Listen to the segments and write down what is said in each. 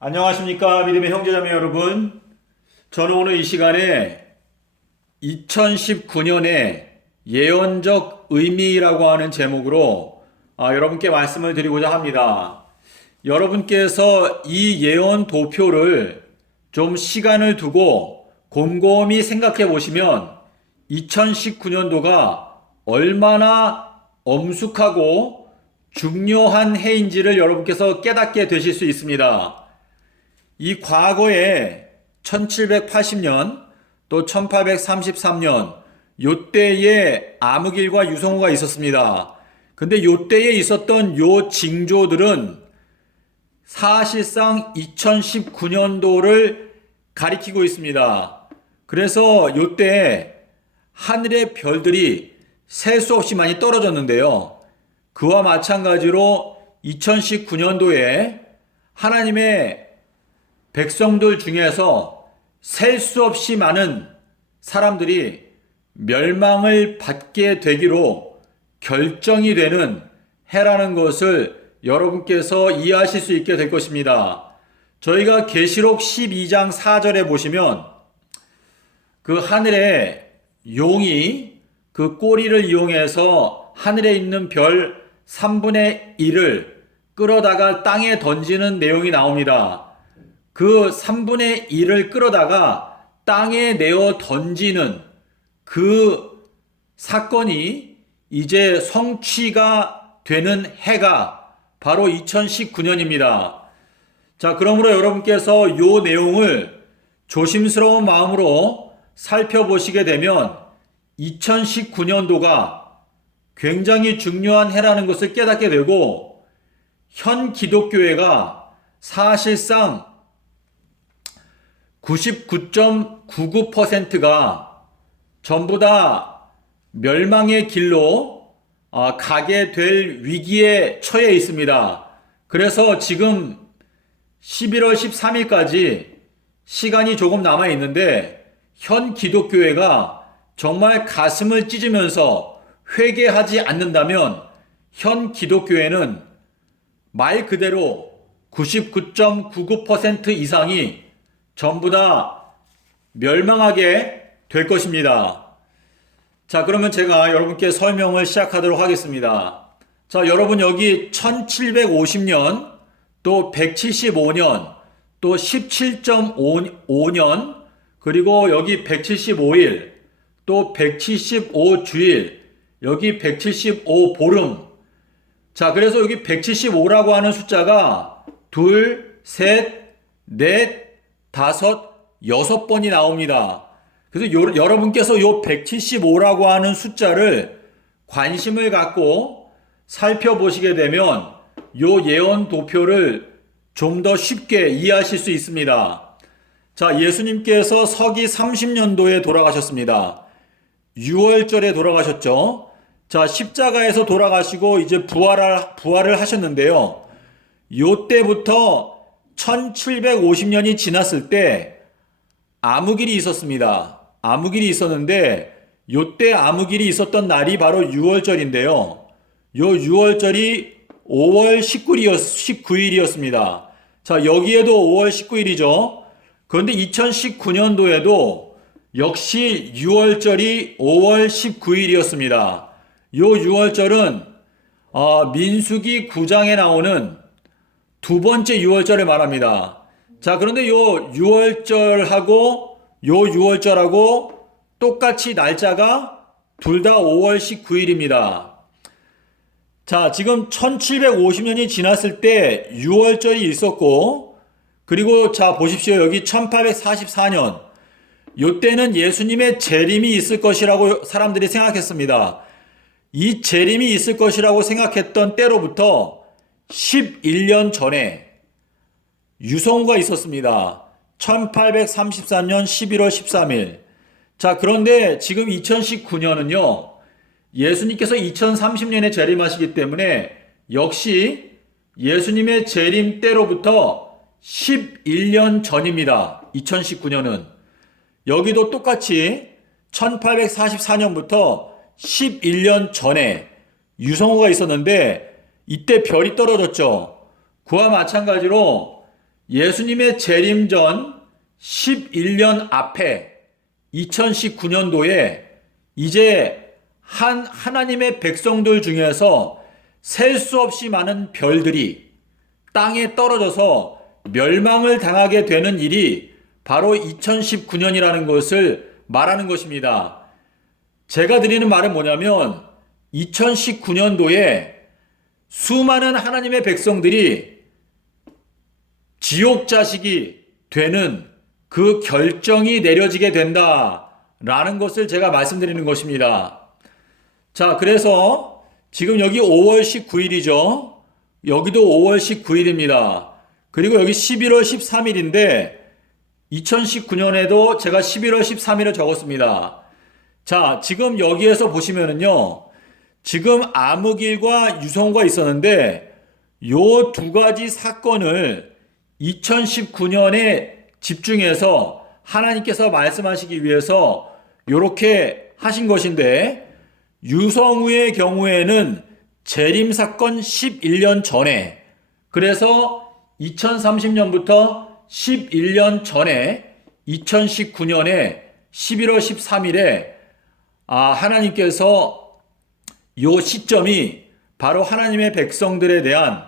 안녕하십니까 믿음의 형제자매 여러분. 저는 오늘 이 시간에 2019년의 예언적 의미라고 하는 제목으로 여러분께 말씀을 드리고자 합니다. 여러분께서 이 예언 도표를 좀 시간을 두고 곰곰이 생각해 보시면 2019년도가 얼마나 엄숙하고 중요한 해인지를 여러분께서 깨닫게 되실 수 있습니다. 이 과거에 1780년 또 1833년 요때에 암흑일과 유성우가 있었습니다. 근데 요때에 있었던 요 징조들은 사실상 2019년도를 가리키고 있습니다. 그래서 요때 하늘의 별들이 셀 수 없이 많이 떨어졌는데요. 그와 마찬가지로 2019년도에 하나님의 백성들 중에서 셀 수 없이 많은 사람들이 멸망을 받게 되기로 결정이 되는 해라는 것을 여러분께서 이해하실 수 있게 될 것입니다. 저희가 계시록 12장 4절에 보시면 그 하늘에 용이 그 꼬리를 이용해서 하늘에 있는 별 3분의 1을 끌어다가 땅에 던지는 내용이 나옵니다. 그 3분의 1을 끌어다가 땅에 내어 던지는 그 사건이 이제 성취가 되는 해가 바로 2019년입니다. 자, 그러므로 여러분께서 이 내용을 조심스러운 마음으로 살펴보시게 되면 2019년도가 굉장히 중요한 해라는 것을 깨닫게 되고, 현 기독교회가 사실상 99.99%가 전부 다 멸망의 길로 가게 될 위기에 처해 있습니다. 그래서 지금 11월 13일까지 시간이 조금 남아 있는데, 현 기독교회가 정말 가슴을 찢으면서 회개하지 않는다면 현 기독교회는 말 그대로 99.99% 이상이 전부 다 멸망하게 될 것입니다. 자, 그러면 제가 여러분께 설명을 시작하도록 하겠습니다. 자, 여러분 여기 1750년, 또 175년, 또 17.5년, 그리고 여기 175일, 또 175주일, 여기 175보름. 자, 그래서 여기 175라고 하는 숫자가 둘, 셋, 넷, 다섯, 여섯 번이 나옵니다. 그래서 여러분께서 요 175라고 하는 숫자를 관심을 갖고 살펴보시게 되면 요 예언 도표를 좀 더 쉽게 이해하실 수 있습니다. 자, 예수님께서 서기 30년도에 돌아가셨습니다. 6월절에 돌아가셨죠. 자, 십자가에서 돌아가시고 이제 부활을 하셨는데요. 요 때부터 1750년이 지났을 때 암흑일이 있었습니다. 암흑일이 있었는데 요때 암흑일이 있었던 날이 바로 6월절인데요. 요 6월절이 5월 19일이었습니다. 자, 여기에도 5월 19일이죠. 그런데 2019년도에도 역시 6월절이 5월 19일이었습니다. 요 6월절은 민수기 9장에 나오는 두 번째 6월절을 말합니다. 자, 그런데 요 6월절하고 요 6월절하고 똑같이 날짜가 둘 다 5월 19일입니다. 자, 지금 1750년이 지났을 때 6월절이 있었고, 그리고 자, 보십시오. 여기 1844년. 요때는 예수님의 재림이 있을 것이라고 사람들이 생각했습니다. 이 재림이 있을 것이라고 생각했던 때로부터 11년 전에 유성우가 있었습니다. 1833년 11월 13일. 자, 그런데 지금 2019년은요, 예수님께서 2030년에 재림하시기 때문에 역시 예수님의 재림 때로부터 11년 전입니다. 2019년은. 여기도 똑같이 1844년부터 11년 전에 유성우가 있었는데 이때 별이 떨어졌죠. 그와 마찬가지로 예수님의 재림 전 11년 앞에 2019년도에 이제 하나님의 백성들 중에서 셀 수 없이 많은 별들이 땅에 떨어져서 멸망을 당하게 되는 일이 바로 2019년이라는 것을 말하는 것입니다. 제가 드리는 말은 뭐냐면 2019년도에 수많은 하나님의 백성들이 지옥 자식이 되는 그 결정이 내려지게 된다라는 것을 제가 말씀드리는 것입니다. 자, 그래서 지금 여기 5월 19일이죠. 여기도 5월 19일입니다. 그리고 여기 11월 13일인데 2019년에도 제가 11월 13일을 적었습니다. 자, 지금 여기에서 보시면은요. 지금 암흑일과 유성우가 있었는데 요 두 가지 사건을 2019년에 집중해서 하나님께서 말씀하시기 위해서 이렇게 하신 것인데, 유성우의 경우에는 재림 사건 11년 전에, 그래서 2030년부터 11년 전에 2019년에 11월 13일에 하나님께서 요 시점이 바로 하나님의 백성들에 대한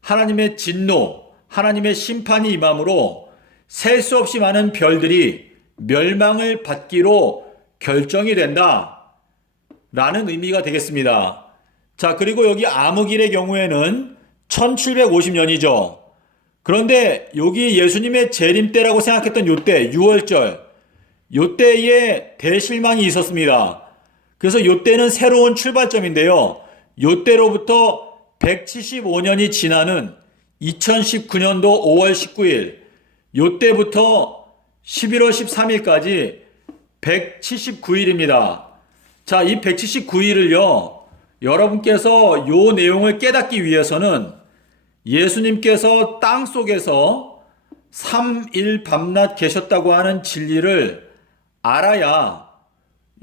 하나님의 진노, 하나님의 심판이 임함으로 셀 수 없이 많은 별들이 멸망을 받기로 결정이 된다 라는 의미가 되겠습니다. 자, 그리고 여기 암흑일의 경우에는 1750년이죠. 그런데 여기 예수님의 재림 때라고 생각했던 요때 6월절, 요때에 대실망이 있었습니다. 그래서 요때는 새로운 출발점인데요. 요때로부터 175년이 지나는 2019년도 5월 19일, 요때부터 11월 13일까지 179일입니다. 자, 이 179일을요, 여러분께서 요 내용을 깨닫기 위해서는 예수님께서 땅 속에서 3일 밤낮 계셨다고 하는 진리를 알아야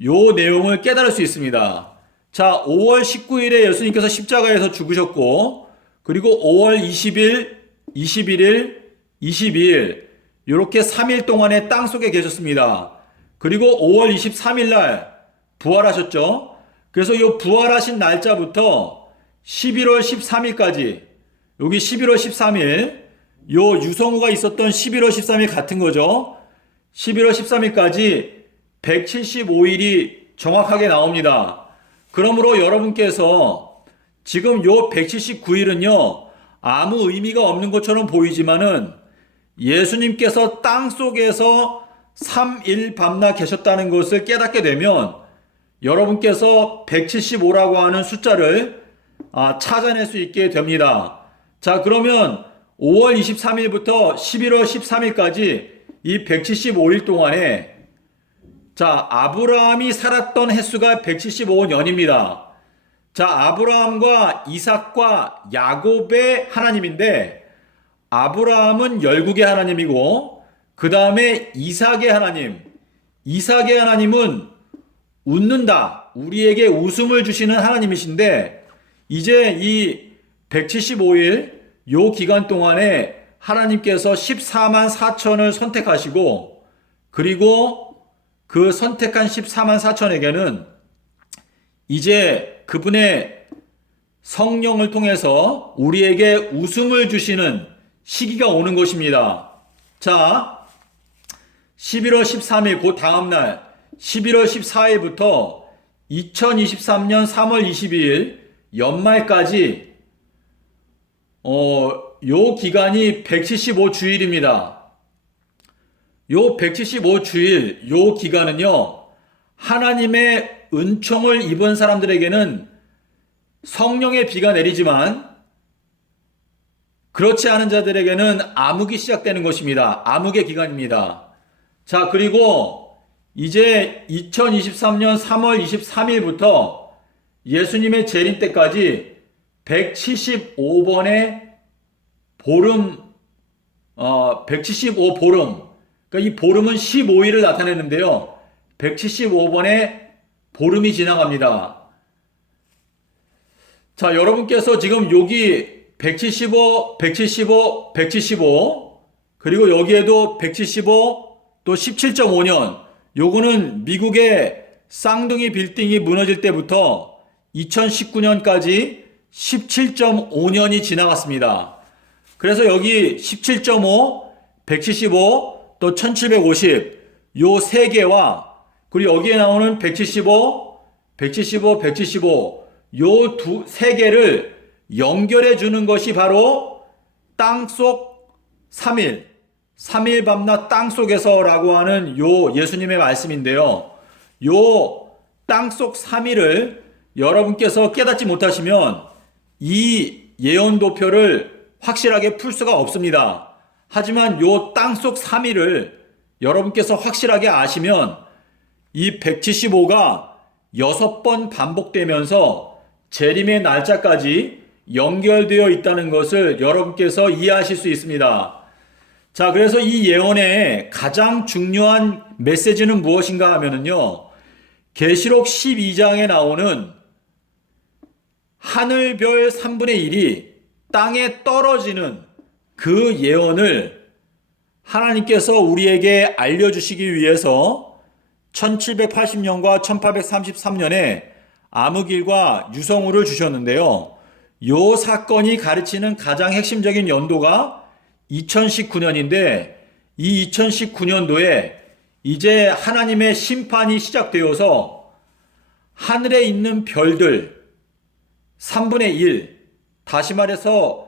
요 내용을 깨달을 수 있습니다. 자, 5월 19일에 예수님께서 십자가에서 죽으셨고, 그리고 5월 20일, 21일, 22일 이렇게 3일 동안에 땅 속에 계셨습니다. 그리고 5월 23일 날 부활하셨죠. 그래서 이 부활하신 날짜부터 11월 13일까지, 여기 11월 13일, 요 유성우가 있었던 11월 13일 같은 거죠. 11월 13일까지 175일이 정확하게 나옵니다. 그러므로 여러분께서 지금 요 179일은요, 아무 의미가 없는 것처럼 보이지만은 예수님께서 땅 속에서 3일 밤낮 계셨다는 것을 깨닫게 되면 여러분께서 175라고 하는 숫자를 찾아낼 수 있게 됩니다. 자, 그러면 5월 23일부터 11월 13일까지 이 175일 동안에, 자, 아브라함이 살았던 횟수가 175년입니다. 자, 아브라함과 이삭과 야곱의 하나님인데, 아브라함은 열국의 하나님이고, 그 다음에 이삭의 하나님, 이삭의 하나님은 웃는다, 우리에게 웃음을 주시는 하나님이신데, 이제 이 175일 요 기간 동안에 하나님께서 14만 4천을 선택하시고, 그리고 그 선택한 14만 4천에게는 이제 그분의 성령을 통해서 우리에게 웃음을 주시는 시기가 오는 것입니다. 자, 11월 13일 그 다음날 11월 14일부터 2023년 3월 22일 연말까지 요 기간이 175주일입니다. 요 175주일 요 기간은요, 하나님의 은총을 입은 사람들에게는 성령의 비가 내리지만 그렇지 않은 자들에게는 암흑이 시작되는 것입니다. 암흑의 기간입니다. 자, 그리고 이제 2023년 3월 23일부터 예수님의 재림 때까지 175번의 보름, 175보름, 그러니까 이 보름은 15일을 나타내는데요. 175번의 보름이 지나갑니다. 자, 여러분께서 지금 여기 175, 175, 175 그리고 여기에도 175, 또 17.5년. 요거는 미국의 쌍둥이 빌딩이 무너질 때부터 2019년까지 17.5년이 지나갔습니다. 그래서 여기 17.5, 175, 또 1750, 요 세 개와 그리고 여기에 나오는 175, 175, 175, 요 세 개를 연결해 주는 것이 바로 땅속 3일, 3일 밤낮 땅속에서라고 하는 요 예수님의 말씀인데요. 요 땅속 3일을 여러분께서 깨닫지 못하시면 이 예언도표를 확실하게 풀 수가 없습니다. 하지만 요 땅속 3일을 여러분께서 확실하게 아시면 이 175가 6번 반복되면서 재림의 날짜까지 연결되어 있다는 것을 여러분께서 이해하실 수 있습니다. 자, 그래서 이 예언의 가장 중요한 메시지는 무엇인가 하면은요, 계시록 12장에 나오는 하늘별 3분의 1이 땅에 떨어지는 그 예언을 하나님께서 우리에게 알려주시기 위해서 1780년과 1833년에 암흑일과 유성우를 주셨는데요. 요 사건이 가르치는 가장 핵심적인 연도가 2019년인데 이 2019년도에 이제 하나님의 심판이 시작되어서 하늘에 있는 별들 3분의 1, 다시 말해서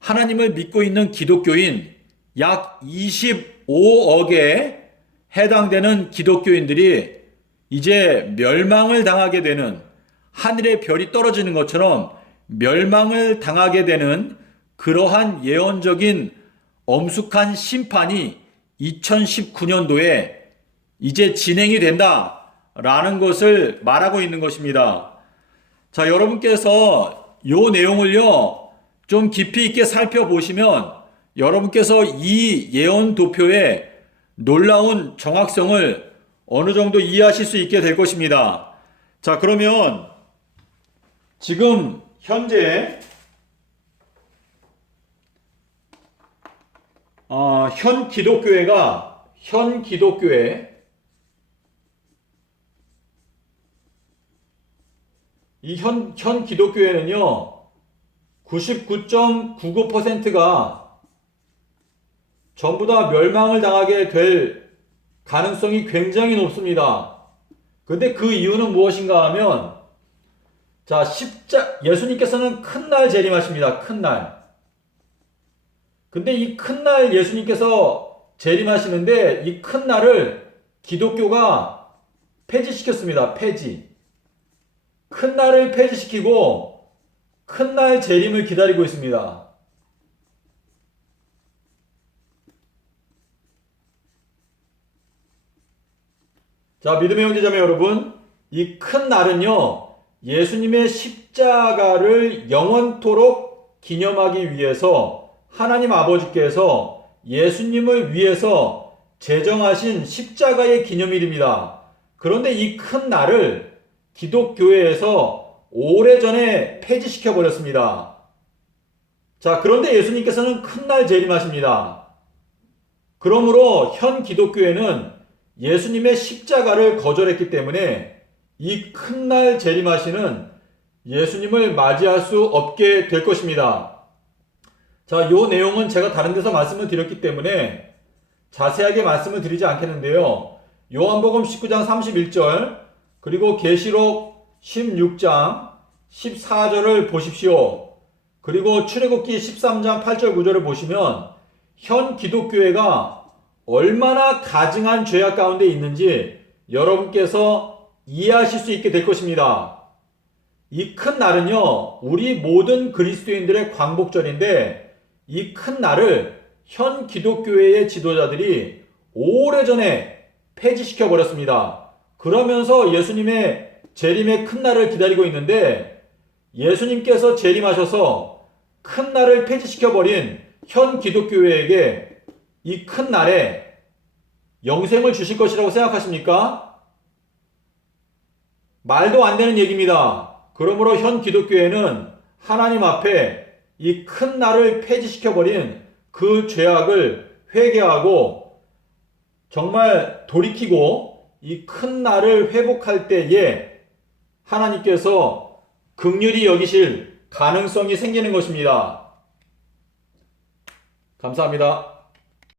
하나님을 믿고 있는 기독교인 약 25억에 해당되는 기독교인들이 이제 멸망을 당하게 되는, 하늘의 별이 떨어지는 것처럼 멸망을 당하게 되는 그러한 예언적인 엄숙한 심판이 2019년도에 이제 진행이 된다라는 것을 말하고 있는 것입니다. 자, 여러분께서 요 내용을요 좀 깊이 있게 살펴보시면 여러분께서 이 예언 도표의 놀라운 정확성을 어느 정도 이해하실 수 있게 될 것입니다. 자, 그러면 지금 현재 현 기독교회 이 현 기독교회는요 99.99%가 전부 다 멸망을 당하게 될 가능성이 굉장히 높습니다. 근데 그 이유는 무엇인가 하면, 자, 예수님께서는 큰 날 재림하십니다. 큰 날. 근데 이 큰 날 예수님께서 재림하시는데 이 큰 날을 기독교가 폐지시켰습니다. 폐지. 큰 날을 폐지시키고 큰 날 재림을 기다리고 있습니다. 자, 믿음의 형제자매 여러분, 이 큰 날은요 예수님의 십자가를 영원토록 기념하기 위해서 하나님 아버지께서 예수님을 위해서 제정하신 십자가의 기념일입니다. 그런데 이 큰 날을 기독교회에서 오래전에 폐지시켜 버렸습니다. 자, 그런데 예수님께서는 큰 날 재림하십니다. 그러므로 현 기독교회는 예수님의 십자가를 거절했기 때문에 이 큰 날 재림하시는 예수님을 맞이할 수 없게 될 것입니다. 자, 요 내용은 제가 다른 데서 말씀을 드렸기 때문에 자세하게 말씀을 드리지 않겠는데요. 요한복음 19장 31절 그리고 계시록 16장 14절을 보십시오. 그리고 출애굽기 13장 8절 9절을 보시면 현 기독교회가 얼마나 가증한 죄악 가운데 있는지 여러분께서 이해하실 수 있게 될 것입니다. 이 큰 날은요 우리 모든 그리스도인들의 광복절인데 이 큰 날을 현 기독교회의 지도자들이 오래전에 폐지시켜 버렸습니다. 그러면서 예수님의 재림의 큰 날을 기다리고 있는데 예수님께서 재림하셔서 큰 날을 폐지시켜 버린 현 기독교회에게 이 큰 날에 영생을 주실 것이라고 생각하십니까? 말도 안 되는 얘기입니다. 그러므로 현 기독교회는 하나님 앞에 이 큰 날을 폐지시켜버린 그 죄악을 회개하고 정말 돌이키고 이 큰 날을 회복할 때에 하나님께서 긍휼히 여기실 가능성이 생기는 것입니다. 감사합니다.